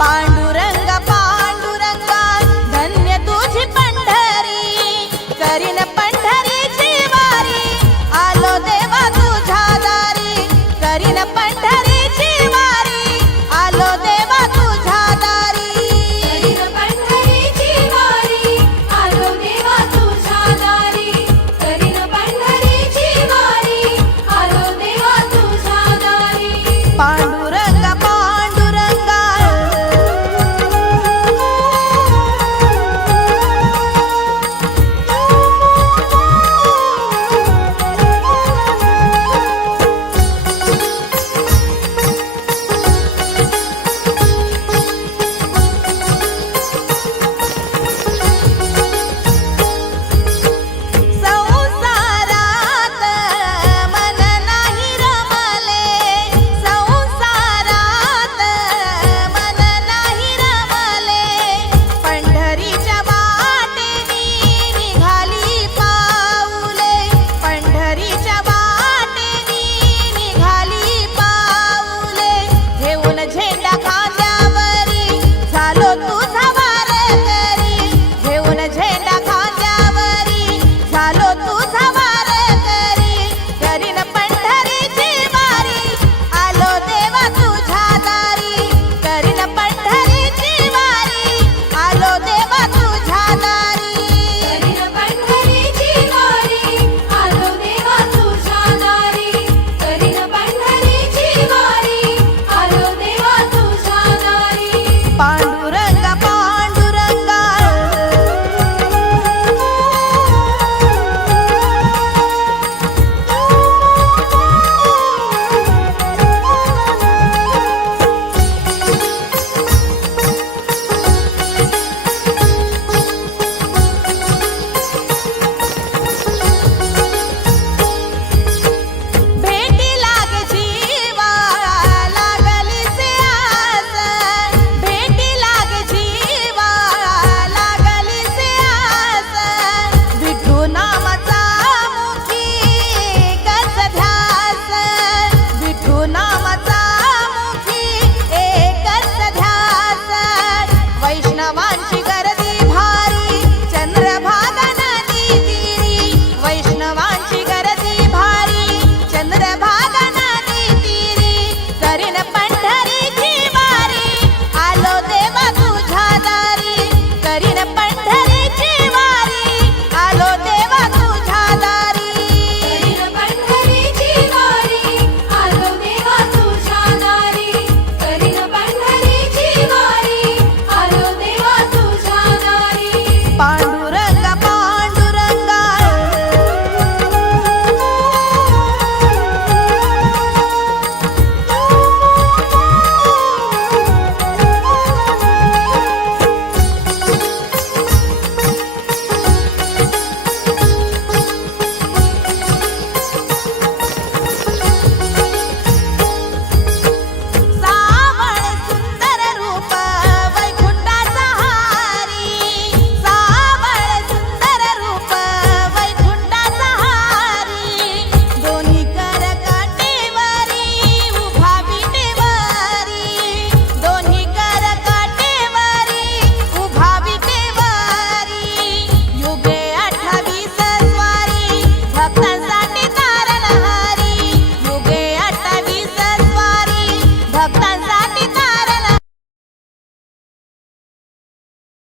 பாட